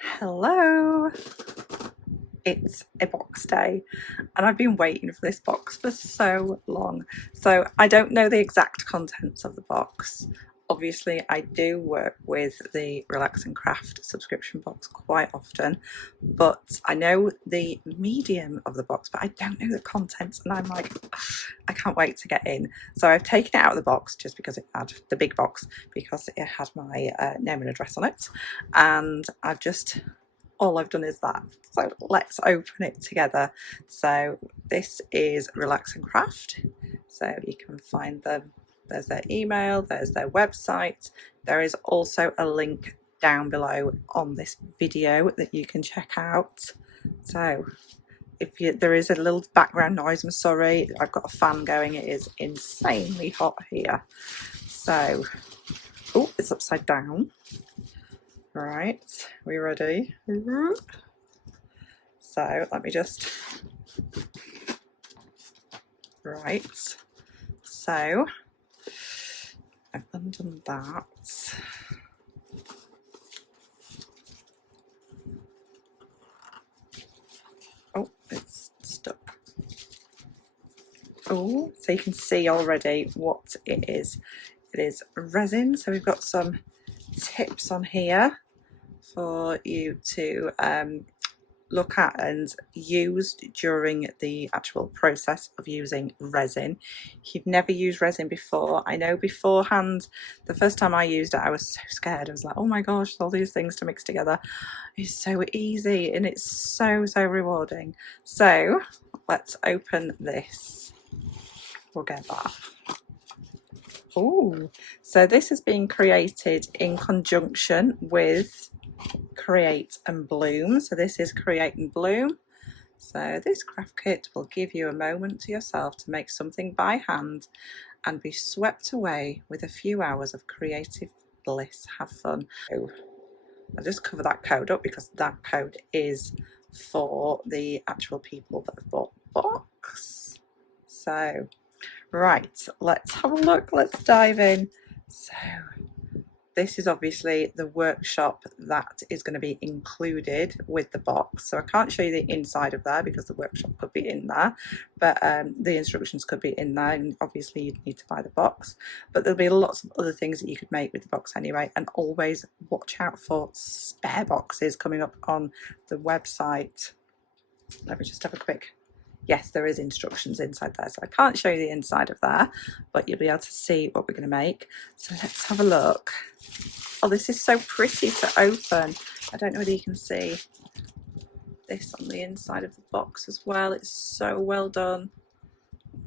Hello, it's a box day and I've been waiting for this box for so long. So I don't know the exact contents of the box. Obviously I do work with the Relax and Craft subscription box quite often, but I know the medium of the box, but I don't know the contents, and I'm like, I can't wait to get in. So I've taken it out of the box just because it had the big box, because it had my name and address on it, and all I've done is that. So let's open it together. So this is Relax and Craft. So you can find them. There's their email, there's their website. There is also a link down below on this video that you can check out. So there is a little background noise, I'm sorry. I've got a fan going. It is insanely hot here. So, oh, it's upside down. Right, we ready? So let me just, right, so I've undone that. Oh, it's stuck. Oh, so you can see already what it is. It is resin, so we've got some tips on here for you to look at and use during the actual process of using resin. If you've never used resin before, I know beforehand, the first time I used it, I was so scared. I was like, oh my gosh, all these things to mix together. It's so easy and it's so rewarding. So let's open this. We'll get that. Oh, so this has been created in conjunction with Create and Bloom. So this is Create and Bloom. So this craft kit will give you a moment to yourself to make something by hand and be swept away with a few hours of creative bliss. Have fun. So I'll just cover that code up because that code is for the actual people that have bought the box. So right, let's have a look, let's dive in. So this is obviously the workshop that is going to be included with the box. So I can't show you the inside of there because the workshop could be in there, but the instructions could be in there, and obviously you'd need to buy the box. But there'll be lots of other things that you could make with the box anyway, and always watch out for spare boxes coming up on the website. Let me just have a quick... Yes, there is instructions inside there, so I can't show you the inside of there, but you'll be able to see what we're going to make. So let's have a look. Oh, this is so pretty to open. I don't know whether you can see this on the inside of the box as well. It's so well done.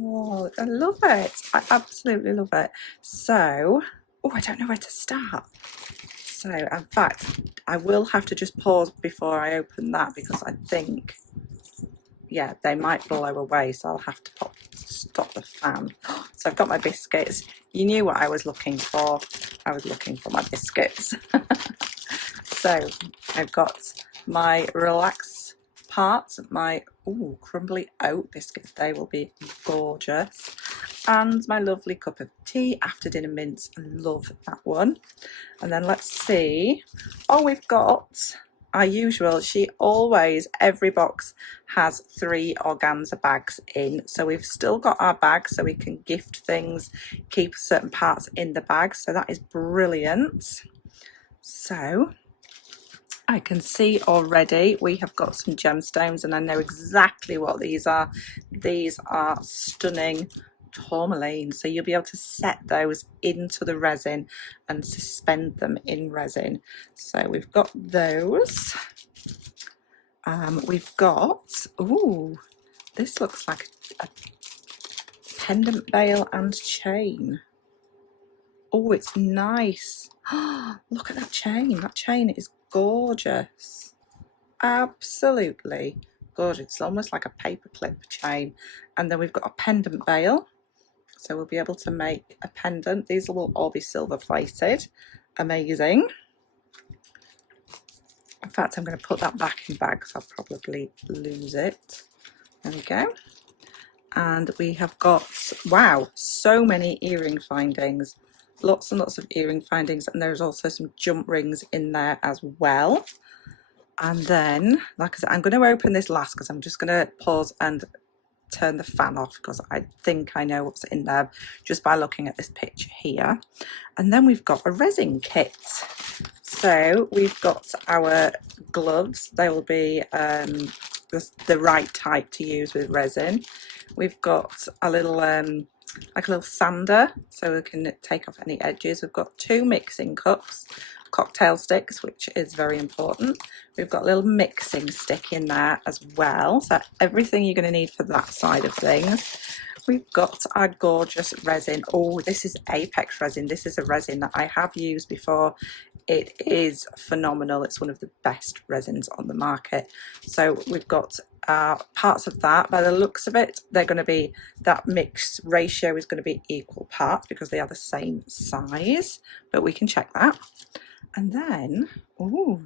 Oh, I love it. I absolutely love it. So, oh, I don't know where to start. So, in fact, I will have to just pause before I open that because I think, yeah, they might blow away, so I'll have to stop the fan. So I've got my biscuits. You knew what I was looking for. I was looking for my biscuits. So I've got my relax part, my crumbly oat biscuits. They will be gorgeous. And my lovely cup of tea, after dinner mints. I love that one. And then let's see. Oh, we've got our usual. Every box has 3 organza bags in, so we've still got our bags so we can gift things, keep certain parts in the bag, so that is brilliant. So I can see already we have got some gemstones, and I know exactly what these are. These are stunning tourmaline, so you'll be able to set those into the resin and suspend them in resin. So we've got those. We've got, this looks like a pendant veil and chain. Oh, it's nice. Look at that chain. That chain is gorgeous. Absolutely gorgeous. It's almost like a paperclip chain. And then we've got a pendant veil. So we'll be able to make a pendant. These will all be silver plated. Amazing. In fact, I'm going to put that back in bag because I'll probably lose it. There we go. And we have got, wow, so many earring findings. Lots and lots of earring findings. And there's also some jump rings in there as well. And then, like I said, I'm going to open this last because I'm just going to pause and turn the fan off because I think I know what's in there just by looking at this picture here. And then we've got a resin kit. So we've got our gloves. They will be the right type to use with resin. We've got a little like a little sander so we can take off any edges. We've got 2 mixing cups, cocktail sticks, which is very important. We've got a little mixing stick in there as well, so everything you're going to need for that side of things. We've got our gorgeous resin. Oh, this is Apex resin. This is a resin that I have used before. It is phenomenal. It's one of the best resins on the market. So we've got parts of that. By the looks of it, they're going to be, that mix ratio is going to be equal parts because they are the same size, but we can check that. And then, ooh,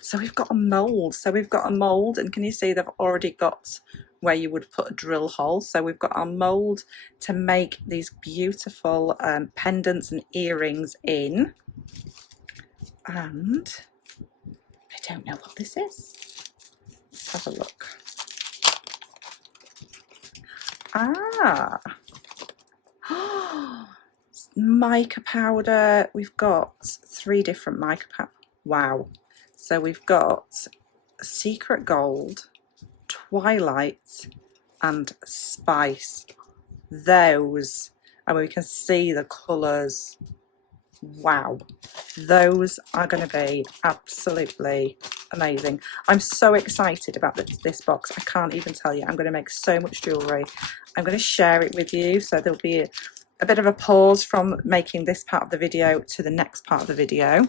so we've got a mold. So we've got a mold, and can you see they've already got where you would put a drill hole. So we've got our mold to make these beautiful pendants and earrings in. And I don't know what this is. Let's have a look. Ah, mica powder. We've got 3 different mica powder. Wow. So we've got secret gold, twilight, and spice. Those, and we can see the colours. Wow, those are going to be absolutely amazing. I'm so excited about this box. I can't even tell you. I'm going to make so much jewellery. I'm going to share it with you, so there'll be a bit of a pause from making this part of the video to the next part of the video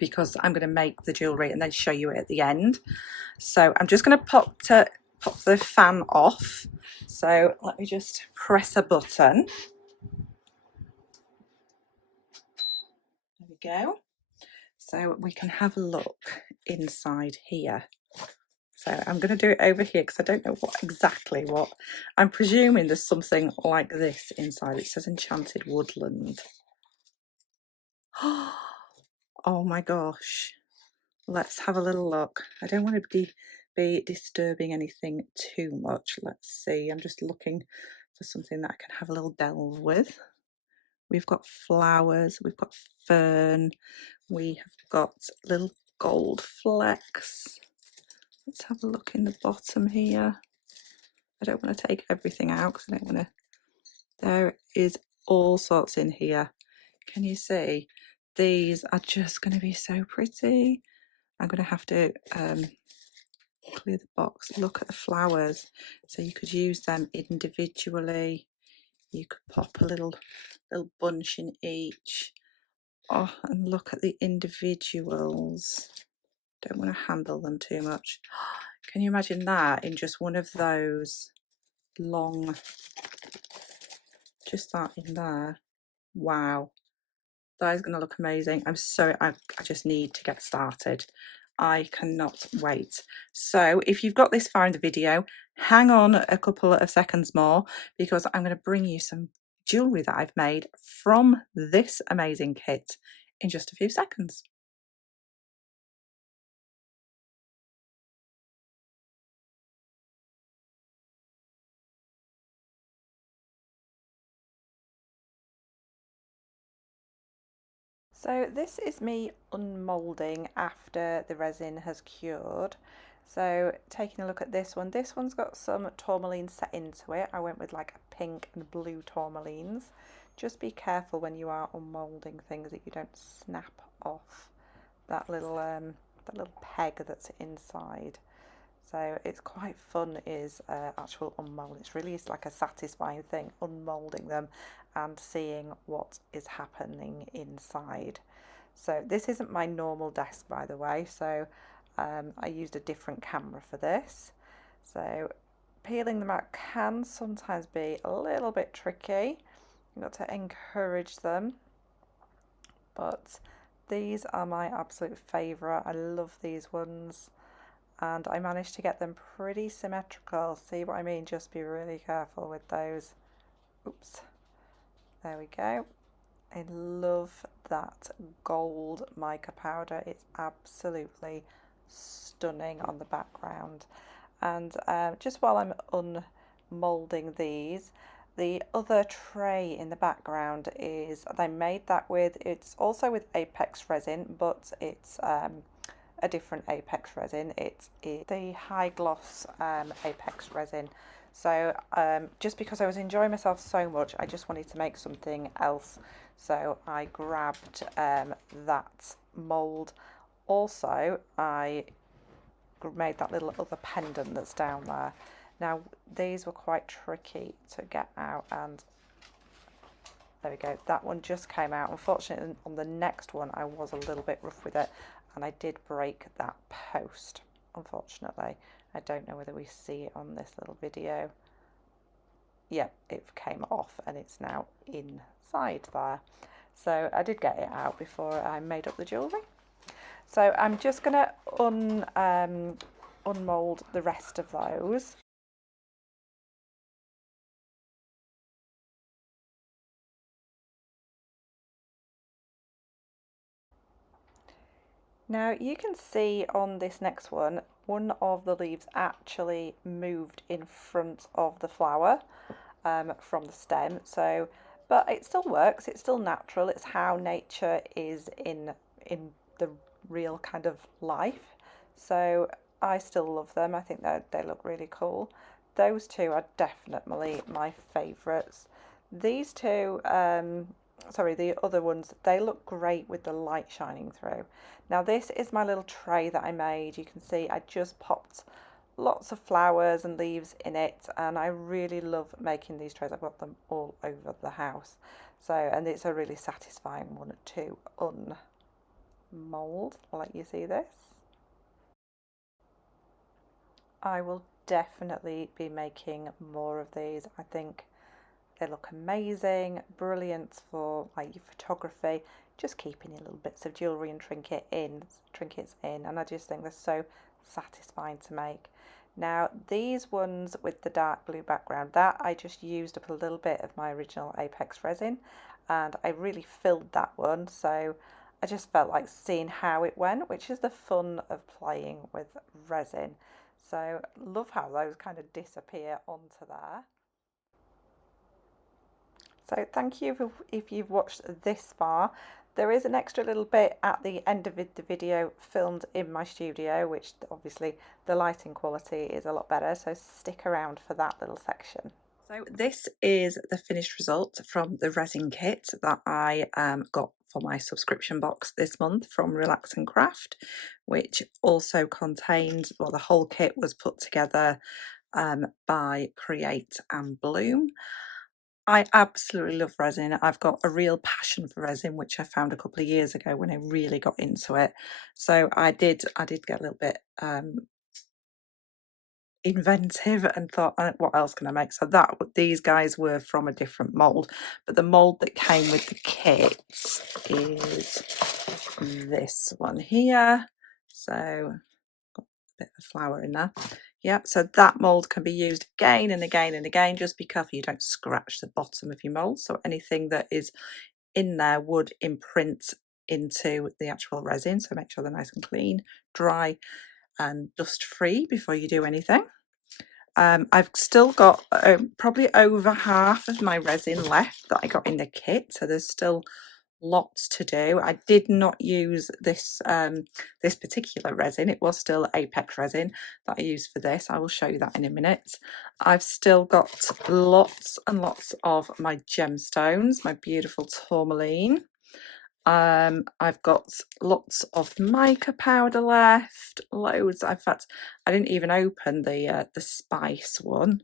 because I'm going to make the jewellery and then show you it at the end. So I'm just going to pop the fan off. So let me just press a button. There we go. So we can have a look inside here. So I'm going to do it over here because I don't know exactly what. I'm presuming there's something like this inside. It says Enchanted Woodland. Oh my gosh. Let's have a little look. I don't want to be disturbing anything too much. Let's see. I'm just looking for something that I can have a little delve with. We've got flowers, we've got fern, we have got little gold flecks. Let's have a look in the bottom here. I don't want to take everything out because I don't want to. There is all sorts in here. Can you see? These are just going to be so pretty. I'm going to have to clear the box. Look at the flowers. So you could use them individually. You could pop a little bunch in each. Oh, and look at the individuals. Don't want to handle them too much. Can you imagine that in just one of those long, just that in there? Wow, that is going to look amazing. I just need to get started. I cannot wait. So if you've got this far in the video, hang on a couple of seconds more because I'm going to bring you some jewellery that I've made from this amazing kit in just a few seconds. So this is me unmolding after the resin has cured. So taking a look at this one's got some tourmaline set into it. I went with like a pink and blue tourmalines. Just be careful when you are unmolding things that you don't snap off that little peg that's inside. So it's quite fun is actual unmolding. It's really like a satisfying thing, unmolding them and seeing what is happening inside. So this isn't my normal desk, by the way, so I used a different camera for this. So peeling them out can sometimes be a little bit tricky. You've got to encourage them, but these are my absolute favourite. I love these ones. And I managed to get them pretty symmetrical. See what I mean? Just be really careful with those. Oops. There we go. I love that gold mica powder. It's absolutely stunning on the background. And just while I'm unmolding these, the other tray in the background is, they made that with, it's also with Apex resin, but it's a different Apex resin. It's the high gloss Apex resin. So just because I was enjoying myself so much, I just wanted to make something else. So I grabbed that mould. Also, I made that little other pendant that's down there. Now these were quite tricky to get out, and there we go, that one just came out. Unfortunately on the next one I was a little bit rough with it, and I did break that post, unfortunately. I don't know whether we see it on this little video. Yep, it came off and it's now inside there. So I did get it out before I made up the jewellery. So I'm just going to unmold the rest of those. Now you can see on this next one of the leaves actually moved in front of the flower from the stem. So, but it still works, it's still natural, it's how nature is in the real kind of life. So I still love them. I think that they look really cool. Those two are definitely my favourites. These two, sorry, the other ones, they look great with the light shining through. Now this is my little tray that I made. You can see I just popped lots of flowers and leaves in it, and I really love making these trays. I've got them all over the house. So, and it's a really satisfying one to unmold. I'll let you see this. I will definitely be making more of these. I think they look amazing, brilliant for like your photography, just keeping your little bits of jewellery and trinkets in, and I just think they're so satisfying to make. Now these ones with the dark blue background, that I just used up a little bit of my original Apex resin, and I really filled that one, so I just felt like seeing how it went, which is the fun of playing with resin. So love how those kind of disappear onto there. So thank you if you've watched this far. There is an extra little bit at the end of the video filmed in my studio, which obviously the lighting quality is a lot better, so stick around for that little section. So this is the finished result from the resin kit that I got for my subscription box this month from Relax and Craft, which also contained, well, the whole kit was put together by Create and Bloom. I absolutely love resin. I've got a real passion for resin, which I found a couple of years ago when I really got into it. So I did get a little bit inventive and thought, what else can I make? So these guys were from a different mold, but the mold that came with the kits is this one here. So got a bit of flower in there. Yeah, so that mould can be used again and again and again. Just be careful you don't scratch the bottom of your mould. So anything that is in there would imprint into the actual resin. So make sure they're nice and clean, dry and dust free before you do anything. I've still got probably over half of my resin left that I got in the kit. So there's still lots to do. I did not use this this particular resin. It was still Apex resin that I used for this. I will show you that in a minute. I've still got lots and lots of my gemstones, my beautiful tourmaline. I've got lots of mica powder left, loads. In fact, I didn't even open the spice one.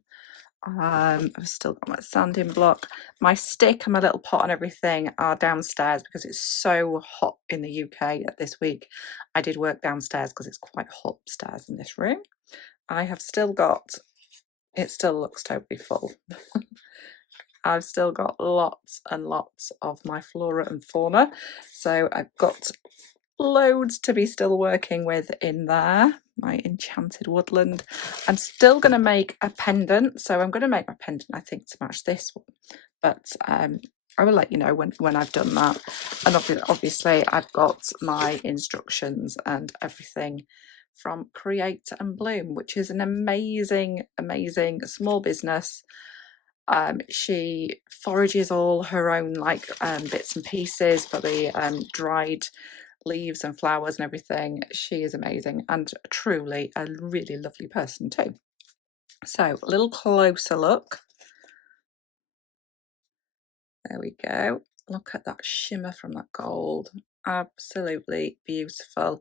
I've still got my sanding block. My stick and my little pot and everything are downstairs because it's so hot in the UK this week. I did work downstairs because it's quite hot upstairs in this room. I have still got, it still looks totally full. I've still got lots and lots of my flora and fauna. So I've got loads to be still working with in there. My enchanted woodland. I'm still going to make a pendant. So I'm going to make my pendant, I think, to match this one. But I will let you know when I've done that. And obviously I've got my instructions and everything from Create and Bloom, which is an amazing, amazing small business. She forages all her own like bits and pieces for the dried leaves and flowers and everything. She is amazing and truly a really lovely person too. So a little closer look. There we go. Look at that shimmer from that gold. Absolutely beautiful.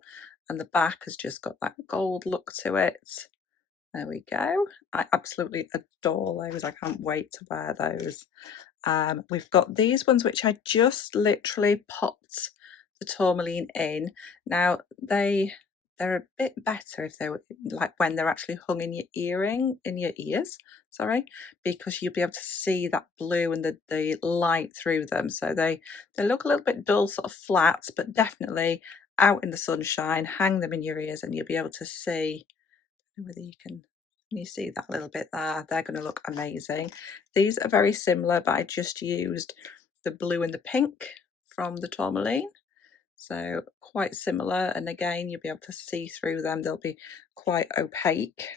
And the back has just got that gold look to it. There we go. I absolutely adore those. I can't wait to wear those. We've got these ones which I just literally popped the tourmaline in. Now they're a bit better if they were like when they're actually hung in your ears, sorry, because you'll be able to see that blue and the light through them. So they look a little bit dull, sort of flat, but definitely out in the sunshine, hang them in your ears and you'll be able to see whether can you see that little bit there. They're going to look amazing. These are very similar, but I just used the blue and the pink from the tourmaline, so quite similar, and again you'll be able to see through them. They'll be quite opaque.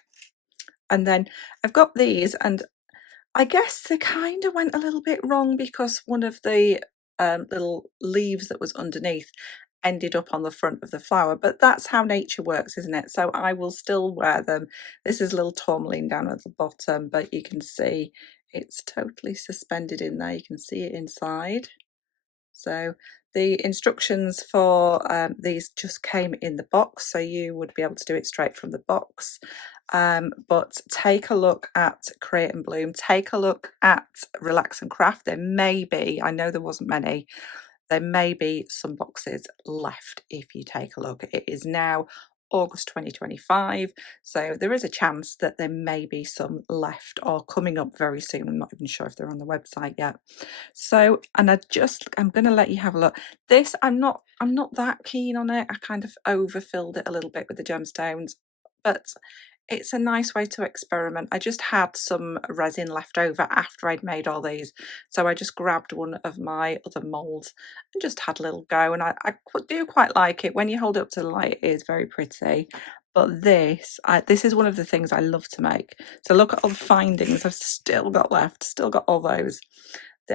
And then I've got these, and I guess they kind of went a little bit wrong because one of the little leaves that was underneath ended up on the front of the flower, but that's how nature works, isn't it? So I will still wear them. This is a little tourmaline down at the bottom, but you can see it's totally suspended in there. You can see it inside. So the instructions for these just came in the box, so you would be able to do it straight from the box. But take a look at Create and Bloom, take a look at Relax and Craft. There may be, I know there wasn't many, there may be some boxes left if you take a look. It is now August 2025, so there is a chance that there may be some left or coming up very soon. I'm not even sure if they're on the website yet. So, and I'm going to let you have a look. This, I'm not that keen on it. I kind of overfilled it a little bit with the gemstones, but it's a nice way to experiment. I just had some resin left over after I'd made all these, so I just grabbed one of my other molds and just had a little go, and I do quite like it. When you hold it up to the light, it is very pretty. But this is one of the things I love to make. So look at all the findings I've still got left, still got all those.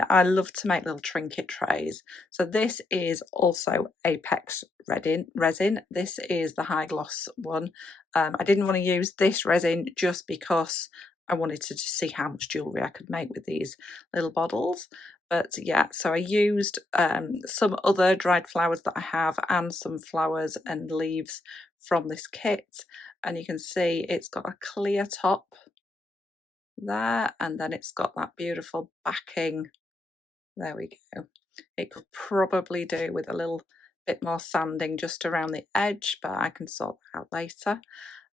I love to make little trinket trays. So this is also Apex resin. This is the high gloss one. I didn't want to use this resin just because I wanted to just see how much jewellery I could make with these little bottles. But yeah, so I used some other dried flowers that I have and some flowers and leaves from this kit. And you can see it's got a clear top there, and then it's got that beautiful backing. There we go. It could probably do with a little bit more sanding just around the edge, but I can sort that out later.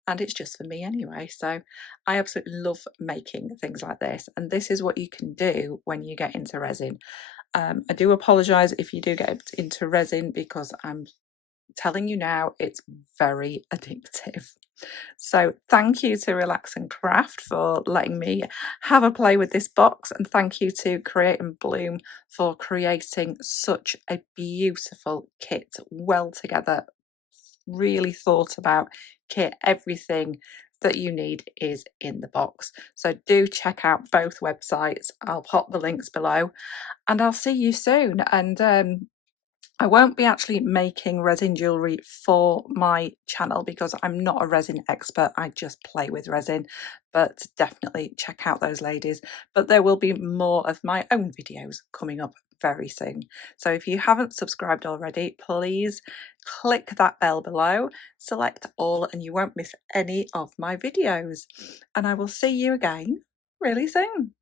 And it's just for me anyway. So I absolutely love making things like this. And this is what you can do when you get into resin. I do apologise if you do get into resin, because I'm telling you now, it's very addictive. So thank you to Relax and Craft for letting me have a play with this box, and thank you to Create and Bloom for creating such a beautiful kit, well together, really thought about kit. Everything that you need is in the box. So do check out both websites. I'll pop the links below, and I'll see you soon. And I won't be actually making resin jewellery for my channel because I'm not a resin expert. I just play with resin, but definitely check out those ladies. But there will be more of my own videos coming up very soon. So if you haven't subscribed already, please click that bell below, select all, and you won't miss any of my videos. And I will see you again really soon.